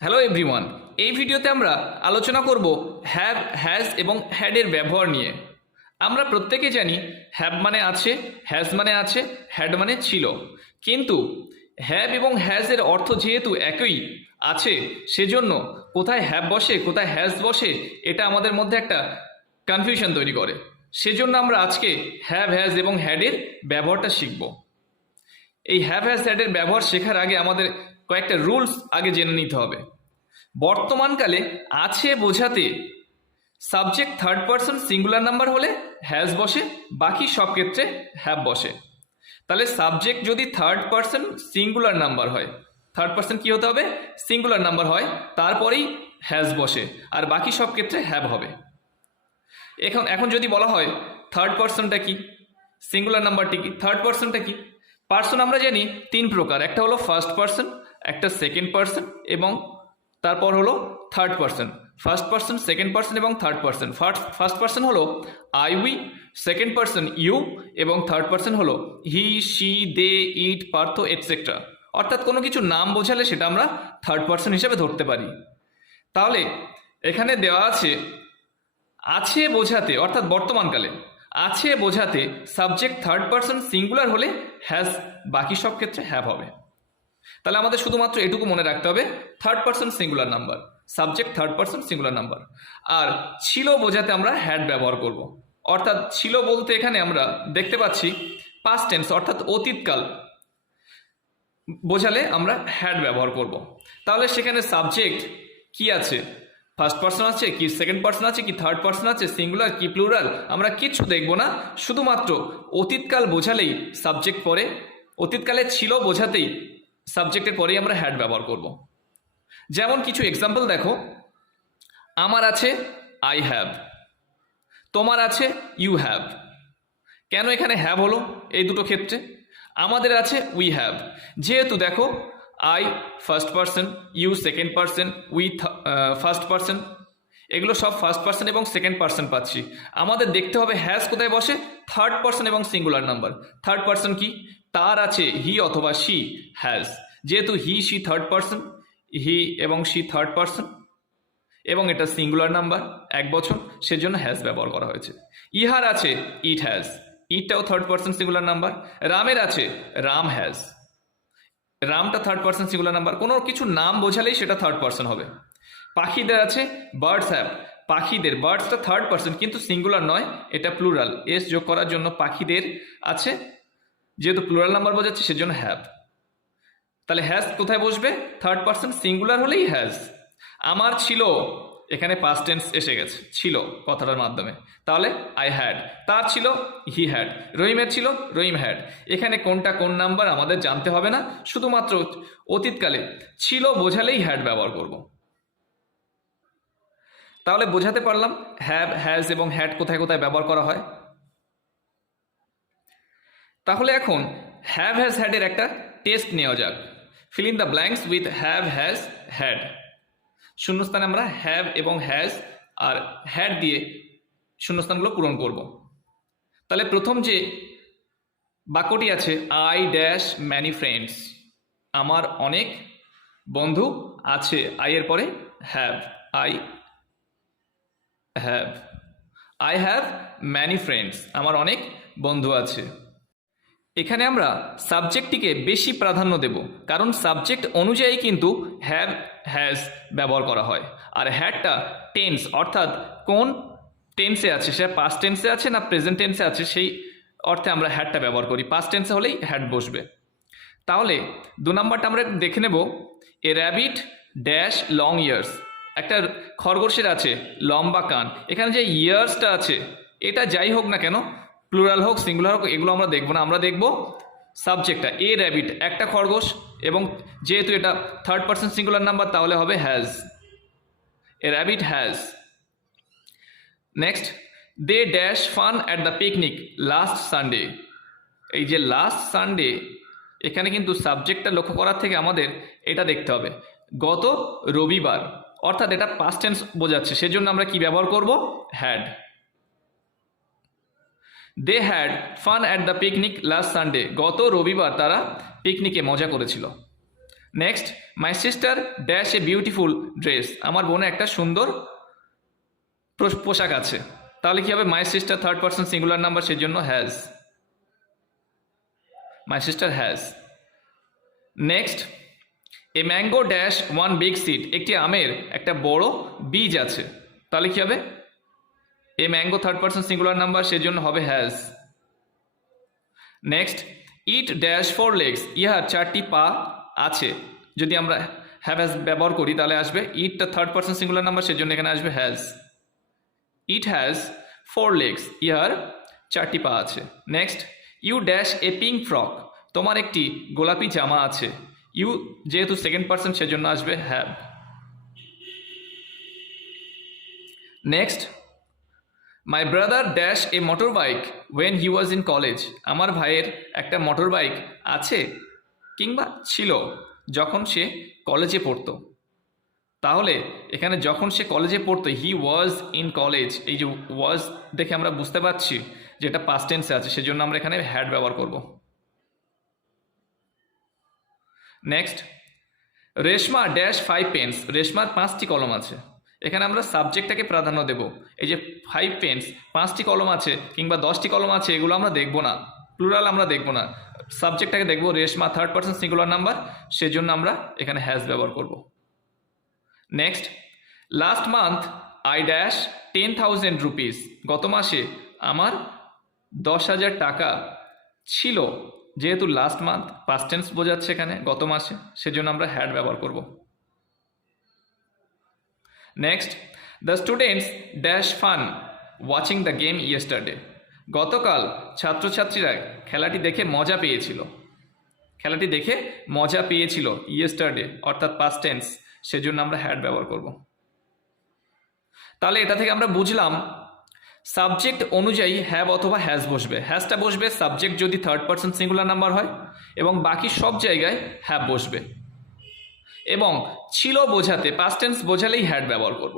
Hello everyone, এই ভিডিওতে আমরা আলোচনা করব হ্যাভ, হ্যাজ এবং হ্যাডের ব্যবহার নিয়ে। আমরা প্রত্যেকে জানি হ্যাভ মানে আছে, হ্যাজ মানে আছে, হ্যাড মানে ছিল। কিন্তু হ্যাভ এবং হ্যাজের অর্থ যেহেতু একই আছে, সেজন্য কোথায় হ্যাভ বসে কোথায় হ্যাজ বসে এটা আমাদের মধ্যে একটা কনফিউশন তৈরি করে। সেজন্য আমরা আজকে হ্যাভ, হ্যাজ এবং হ্যাডের ব্যবহারটা শিখব। এই হ্যাভ, হ্যাজ, হ্যাডের ব্যবহার শেখার আগে আমাদের কয়েকটা রুলস আগে জেনে নিতে হবে। বর্তমানকালে আছে বোঝাতে subject third person singular number হলে হ্যাজ বসে, বাকি সব ক্ষেত্রে হ্যাভ বসে। তাহলে সাবজেক্ট যদি থার্ড পারসন সিঙ্গুলার নাম্বার হয়, থার্ড পারসন কি হতে হবে? সিঙ্গুলার নাম্বার হয়, তারপরেই হ্যাজ বসে, আর বাকি সব ক্ষেত্রে হ্যাভ হবে। এখন এখন যদি বলা হয় থার্ড পারসনটা কি, সিঙ্গুলার নাম্বারটি কি, থার্ড পারসনটা কি? পার্সন আমরা জানি তিন প্রকার, একটা হলো ফার্স্ট পারসন, একটা সেকেন্ড পারসন এবং তারপর হলো third person. First person, second person এবং থার্ড পারসন। ফার্স্ট পারসন হলো I, we, second person you এবং থার্ড পারসন হলো he, she, they, it, Partha etcetera. অর্থাৎ কোনো কিছু নাম বোঝালে সেটা আমরা থার্ড পারসন হিসেবে ধরতে পারি। তাহলে এখানে দেওয়া আছে বোঝাতে, অর্থাৎ বর্তমানকালে আছে বোঝাতে সাবজেক্ট থার্ড পারসন সিঙ্গুলার হলে হ্যাজ, বাকি সব ক্ষেত্রে হ্যাভ হবে। তাহলে আমাদের শুধুমাত্র এটুকু মনে রাখতে হবে, third person singular number, subject third person singular number. আর ছিল বোঝাতে আমরা হ্যাড ব্যবহার করব। অর্থাৎ ছিল বলতে এখানে আমরা দেখতে পাচ্ছি পাস্ট টেন্স, অর্থাৎ অতীতকাল বোঝালে আমরা হ্যাড ব্যবহার করব। তাহলে সেখানে সাবজেক্ট কি আছে? ফার্স্ট পারসন আছে কি, সেকেন্ড পারসন আছে কি, থার্ড পারসন আছে, সিঙ্গুলার কি প্লুরাল, আমরা কিচ্ছু দেখব না। শুধুমাত্র অতীতকাল বোঝালেই সাবজেক্ট পরে, অতীতকালে ছিল বোঝাতেই সাবজেক্টের পরেই আমরা হ্যাড ব্যবহার করব। যেমন কিছু এক্সাম্পল দেখো, আমার আছে আই হ্যাভ, তোমার আছে ইউ হ্যাভ। কেন এখানে হ্যাভ হলো এই দুটো ক্ষেত্রে? আমাদের আছে উই হ্যাভ, যেহেতু দেখো I first person, you second person, we first person, এগুলো সব ফার্স্ট পারসন এবং সেকেন্ড পারসন পাচ্ছি। আমাদের দেখতে হবে হ্যাজ কোথায় বসে, থার্ড পারসন এবং সিঙ্গুলার নাম্বার। থার্ড পারসন কি? তার আছে হি অথবা শি, হ্যাজ। যেহেতু he, she third person, he এবং শি থার্ড পারসন এবং এটা সিঙ্গুলার নাম্বার, এক বছর, সেজন্য হ্যাজ ব্যবহার করা হয়েছে। ইহার আছে ইট হ্যাজ, ইটটাও থার্ড পারসন সিঙ্গুলার নাম্বার। রামের আছে রাম হ্যাজ, রামটা থার্ড পারসন সিঙ্গুলার নাম্বার। কোনো কিছু নাম বোঝালেই সেটা থার্ড পারসন হবে। পাখিদের আছে বার্ডস হ্যাভ, পাখিদের, বার্ডসটা থার্ড পারসন কিন্তু সিঙ্গুলার নয়, এটা প্লুরাল, এস যোগ করার জন্য পাখিদের আছে, যেহেতু প্লুরাল নাম্বার বোঝাচ্ছে সেজন্য হ্যাভ। তাহলে হ্যাজ কোথায় বসবে? থার্ড পারসন সিঙ্গুলার হলেই হ্যাজ। আমার ছিল, এখানে পাস্ট টেন্স এসে গেছে ছিল কথাটার মাধ্যমে, তাহলে আই হ্যাড। তার ছিল হি হ্যাড। রহিমের ছিল রহিম হ্যাড। এখানে কোনটা কোন নাম্বার আমাদের জানতে হবে না, শুধুমাত্র অতীতকালে ছিল বোঝালেই হ্যাড ব্যবহার করব। তাহলে বোঝাতে পারলাম হ্যাভ, হ্যাজ এবং হ্যাড কোথায় কোথায় ব্যবহার করা হয়। তাহলে এখন হ্যাভ, হ্যাজ, হ্যাডের একটা টেস্ট নেওয়া যাক। Fill in the blanks with have, has, had. শূন্যস্থানে আমরা হ্যাভ এবং হ্যাজ আর হ্যাড দিয়ে শূন্যস্থানগুলো পূরণ করব। তাহলে প্রথম যে বাক্যটি আছে, আই ড্যাশ ম্যানি ফ্রেন্ডস, আমার অনেক বন্ধু আছে। আই এর পরে have, I have, I have many friends, আমার অনেক বন্ধু আছে। এখানে আমরা সাবজেক্টটিকে বেশি প্রাধান্য দেব, কারণ সাবজেক্ট অনুযায়ী কিন্তু হ্যাভ, হ্যাজ ব্যবহার করা হয়। আর হ্যাডটা টেন্স, অর্থাৎ কোন টেন্সে আছে, সে পাস্ট টেন্সে আছে না প্রেজেন্ট টেন্সে আছে, সেই অর্থে আমরা হ্যাডটা ব্যবহার করি। পাস্ট টেন্সে হলেই হ্যাড বসবে। তাহলে দু নম্বরটা আমরা দেখে নেব, এ র্যাবিট ড্যাশ লং ইয়ার্স, একটা খরগোশের আছে লম্বা কান। এখানে যে ইয়ার্সটা আছে, এটা যাই হোক না কেন, প্লুরাল হোক সিঙ্গুলার হোক, এগুলো আমরা দেখব না। আমরা দেখব সাবজেক্টটা, এ র্যাবিট একটা খরগোশ, এবং যেহেতু এটা থার্ড পারসন সিঙ্গুলার নাম্বার তাহলে হবে has, a rabbit has. Next, they dash fun at the picnic last Sunday. এই যে লাস্ট সানডে, এখানে কিন্তু সাবজেক্টটা লক্ষ্য করার থেকে আমাদের এটা দেখতে হবে গত রবিবার, অর্থাৎ এটা পাস্ট টেন্স বোঝাচ্ছে, সেজন্য আমরা কি ব্যবহার করব? Had. They had fun at the picnic last Sunday, গত রবিবার তারা পিকনিকে মজা করেছিল। Next, my sister dash a beautiful dress, আমার বোনের একটা সুন্দর পোশাক আছে। তাহলে কি হবে? My sister third person singular number, সেজন্য has, my sister has. Next, a mango dash one big seed, একটি আমের একটা বড় বীজ আছে। তাহলে কি হবে? A mango third person singular number, সেজন্য হবে has. Next, it dash four legs, ইহার 4টি পা আছে। যদি আমরা হ্যাভ হ্যাজ ব্যবহার করি তাহলে আসবে ইটটা থার্ড পারসন সিঙ্গুলার নাম্বার, সেজন্য এখানে আসবে হ্যাজ। ইট হ্যাজ 4 লেগস, ইহার 4টি পা আছে। Next, you dash a pink frock, তোমার একটি গোলাপি জামা আছে। ইউ যেহেতু সেকেন্ড পারসন, সেজন্য আসবে have. Next, my brother dash a motor bike when he was in college, আমার ভাইয়ের একটা মোটর বাইক আছে কিংবা ছিল যখন সে কলেজে পড়তো। তাহলে এখানে যখন সে কলেজে পড়তো, হি ওয়াজ ইন কলেজ, এই যে ওয়াজ দেখে আমরা বুঝতে পারছি যে এটা পাস্ট টেন্সে আছে, সেজন্য আমরা এখানে হ্যাড ব্যবহার করব। নেক্সট, রেশমা ড্যাশ 5 পেন্স, রেশমার 5টি কলম আছে। এখানে আমরা সাবজেক্টটাকে প্রাধান্য দেব। এই যে 5 পেন্স, 5টি কলম আছে কিংবা 10টি কলম আছে, এগুলো আমরা দেখব না, প্লুরাল আমরা দেখব না, সাবজেক্টটাকে দেখব। Reshma third person singular number, সেজন্য আমরা এখানে হ্যাজ ব্যবহার করব। Next, last month I dash 10,000 rupees, গত মাসে আমার 10,000 টাকা ছিল। যেহেতু লাস্ট মান্থ পাস্ট টেন্স বোঝাচ্ছে এখানে, গত মাসে, সেজন্য আমরা হ্যাড ব্যবহার করব। Next, the students dash fun watching the game yesterday, গতকাল ছাত্রছাত্রীরা খেলাটি দেখে মজা পেয়েছিল। খেলাটি দেখে মজা পেয়েছিল, ইয়েস্টারডে অর্থাৎ পাস্ট টেন্স, সেজন্য আমরা হ্যাড ব্যবহার করব। তাহলে এটা থেকে আমরা বুঝলাম সাবজেক্ট অনুযায়ী হ্যাভ অথবা হ্যাজ বসবে। হ্যাজটা বসবে সাবজেক্ট যদি থার্ড পারসন সিঙ্গুলার নাম্বার হয়, এবং বাকি সব জায়গায় হ্যাভ বসবে। এবং ছিল বোঝাতে, পাস্ট টেন্স বোঝালেই হ্যাড ব্যবহার করব।